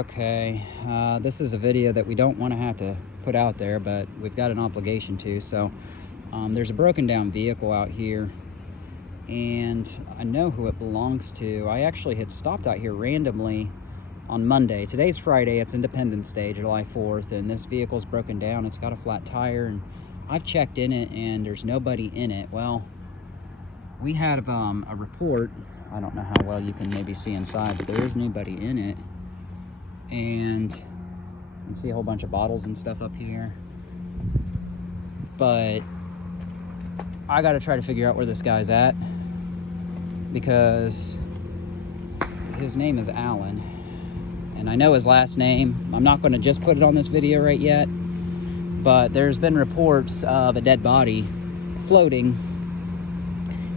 Okay, this is a video that we don't want to have to put out there, but we've got an obligation to. So there's a broken down vehicle out here, and I know who it belongs to. I actually had stopped out here randomly on Monday. Today's Friday, it's Independence Day, July 4th, and this vehicle's broken down. It's got a flat tire, and I've checked in it, and there's nobody in it. Well, we had a report. I don't know how well you can maybe see inside, but there is nobody in it. And you can see a whole bunch of bottles and stuff up here. But I got to try to figure out where this guy's at, because his name is Alan, and I know his last name. I'm not going to just put it on this video right yet, but there's been reports of a dead body floating,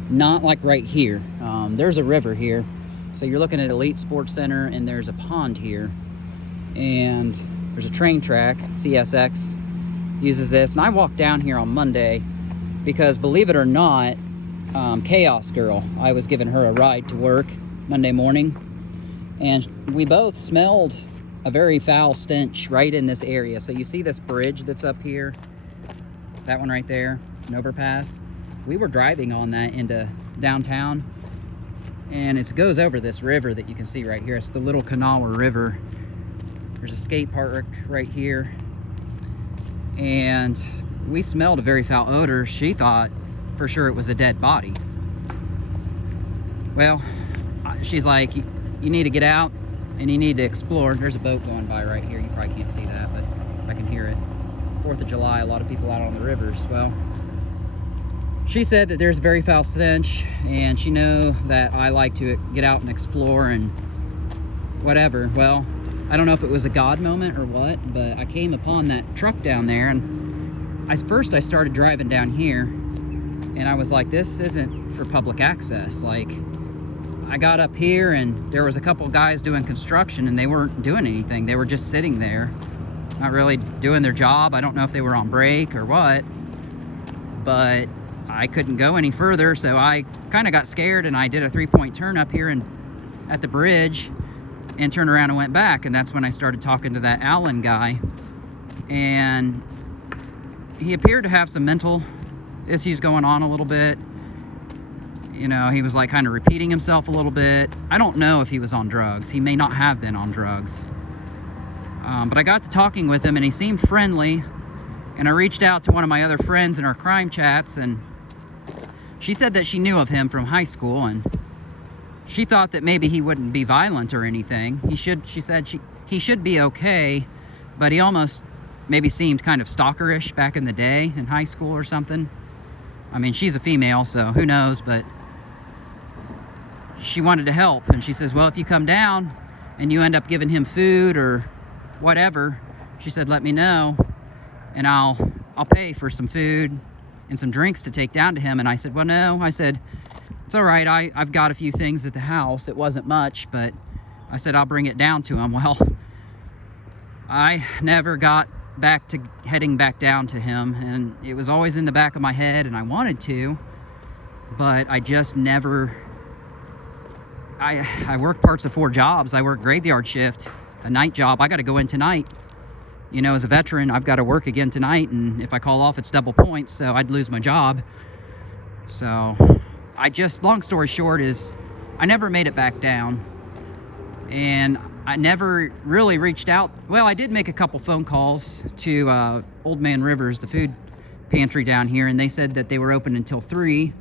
not like right here. There's a river here, so you're looking at Elite Sports Center, and there's a pond here, and there's a train track. CSX uses this, and I walked down here on Monday because, believe it or not, Chaos Girl, I was giving her a ride to work Monday morning, and we both smelled a very foul stench right in this area. So you see this bridge that's up here, that one right there, it's an overpass. We were driving on that into downtown, and it goes over this river that you can see right here. It's the Little Kanawha River. There's a skate park right here, and we smelled a very foul odor. She thought for sure it was a dead body. Well, she's like, you need to get out and you need to explore. There's a boat going by right here. You probably can't see that, but I can hear it. 4th of July, a lot of people out on the rivers. Well, she said that there's a very foul stench, and she knew that I like to get out and explore and whatever. Well, I don't know if it was a God moment or what, but I came upon that truck down there, and first I started driving down here, and I was like, this isn't for public access. Like, I got up here, and there was a couple guys doing construction, and they weren't doing anything. They were just sitting there, not really doing their job. I don't know if they were on break or what, but I couldn't go any further, so I kind of got scared, and I did a 3-point turn up here and at the bridge, and turned around and went back. And that's when I started talking to that Alan guy, and he appeared to have some mental issues going on a little bit. You know, he was like kind of repeating himself a little bit. I don't know if he was on drugs. He may not have been on drugs, but I got to talking with him, and he seemed friendly. And I reached out to one of my other friends in our crime chats, and she said that she knew of him from high school, and she thought that maybe he wouldn't be violent or anything. She said he should be okay, but he almost maybe seemed kind of stalkerish back in the day in high school or something. I mean, she's a female, so who knows, but she wanted to help. And she says, well, if you come down and you end up giving him food or whatever, she said, let me know, and I'll pay for some food and some drinks to take down to him. And I said, well, no. I said, it's all right. I've got a few things at the house. It wasn't much, but I said, I'll bring it down to him. Well, I never got back to heading back down to him, and it was always in the back of my head, and I wanted to, but I just never. I work parts of 4 jobs. I work graveyard shift, a night job. I got to go in tonight. You know, as a veteran, I've got to work again tonight, and if I call off, it's double points, so I'd lose my job. So long story short is, I never made it back down, and I never really reached out. Well, I did make a couple phone calls to Old Man Rivers, the food pantry down here, and they said that they were open until 3.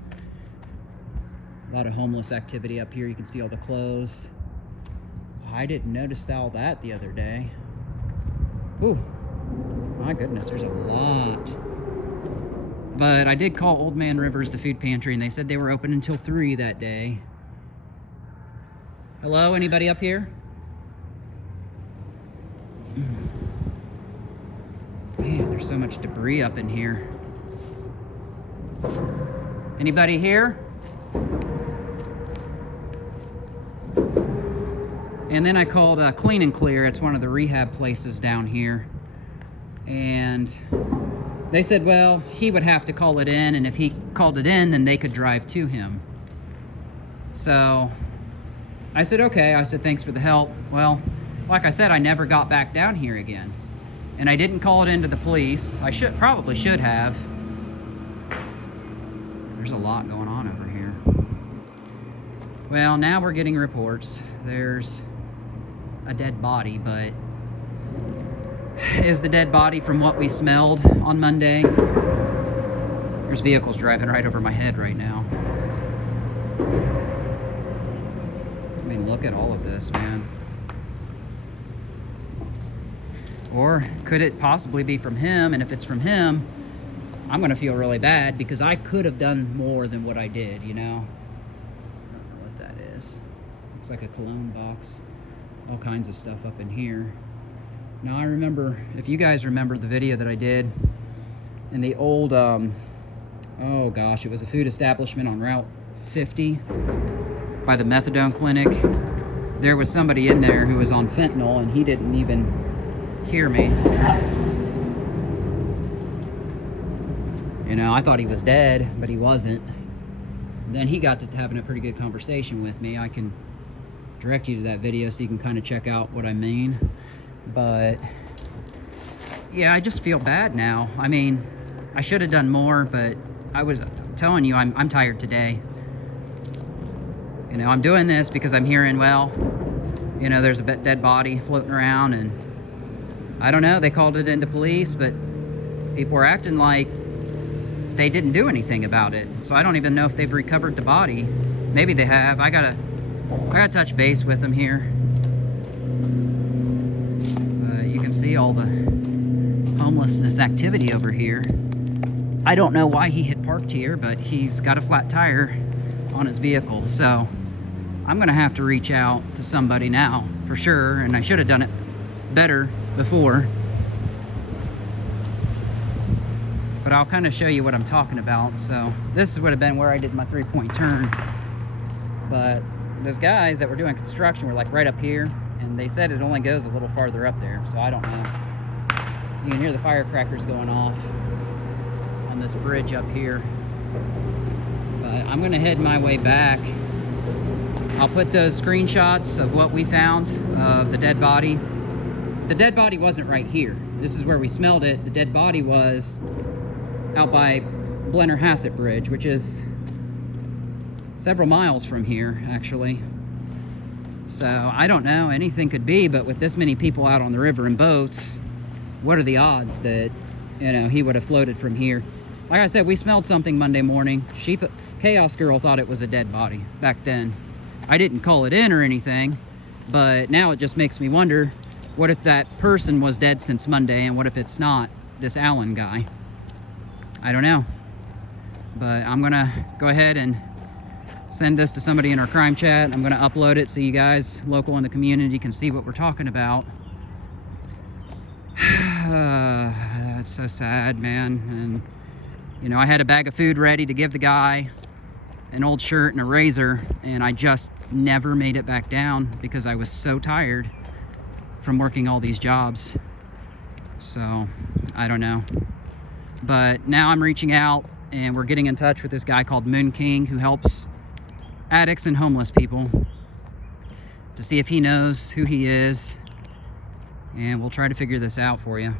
A lot of homeless activity up here. You can see all the clothes. I didn't notice all that the other day. Ooh, my goodness, there's a lot. But I did call Old Man Rivers, the food pantry, and they said they were open until 3 that day. Hello, anybody up here? Man, there's so much debris up in here. Anybody here? And then I called Clean and Clear. It's one of the rehab places down here, and they said, well, he would have to call it in, and if he called it in, then they could drive to him. So I said, okay. I said, thanks for the help. Well, like I said, I never got back down here again. And I didn't call it into the police. I probably should have. There's a lot going on over here. Well, now we're getting reports. There's a dead body, but is the dead body from what we smelled on Monday? There's vehicles driving right over my head right now. I mean, look at all of this, man. Or could it possibly be from him? And if it's from him, I'm gonna feel really bad because I could have done more than what I did, you know? I don't know what that is. Looks like a cologne box. All kinds of stuff up in here. Now I remember, if you guys remember the video that I did in the old, oh gosh, it was a food establishment on Route 50 by the methadone clinic. There was somebody in there who was on fentanyl and he didn't even hear me. You know, I thought he was dead, but he wasn't. And then he got to having a pretty good conversation with me. I can direct you to that video so you can kind of check out what I mean. But yeah, I just feel bad now. I mean, I should have done more, but I was telling you, I'm tired today. You know, I'm doing this because I'm hearing, well, you know, there's a dead body floating around, and I don't know, they called it into police, but people were acting like they didn't do anything about it. So I don't even know if they've recovered the body. Maybe they have. I gotta touch base with them here. You can see all the homelessness activity over here. I don't know why he had parked here, but he's got a flat tire on his vehicle. So I'm gonna have to reach out to somebody now for sure, and I should have done it better before. But I'll kind of show you what I'm talking about. So this would have been where I did my 3-point turn. But those guys that were doing construction were like right up here, and they said it only goes a little farther up there, so I don't know. You can hear the firecrackers going off on this bridge up here. But I'm gonna head my way back. I'll put those screenshots of what we found of the dead body. The dead body wasn't right here. This is where we smelled it. The dead body was out by Blennerhassett Bridge, which is several miles from here, actually. So I don't know, anything could be, but with this many people out on the river in boats, what are the odds that, you know, he would have floated from here? Like I said, we smelled something Monday morning. Chaos Girl thought it was a dead body back then. I didn't call it in or anything, but now it just makes me wonder, what if that person was dead since Monday, and what if it's not this Allen guy? I don't know. But I'm gonna go ahead and send this to somebody in our crime chat. I'm gonna upload it so you guys, local in the community, can see what we're talking about. It's so sad, man. And you know, I had a bag of food ready to give the guy, an old shirt and a razor, and I just never made it back down because I was so tired from working all these jobs. So I don't know, but now I'm reaching out and we're getting in touch with this guy called Moon King, who helps addicts and homeless people, to see if he knows who he is, and we'll try to figure this out for you.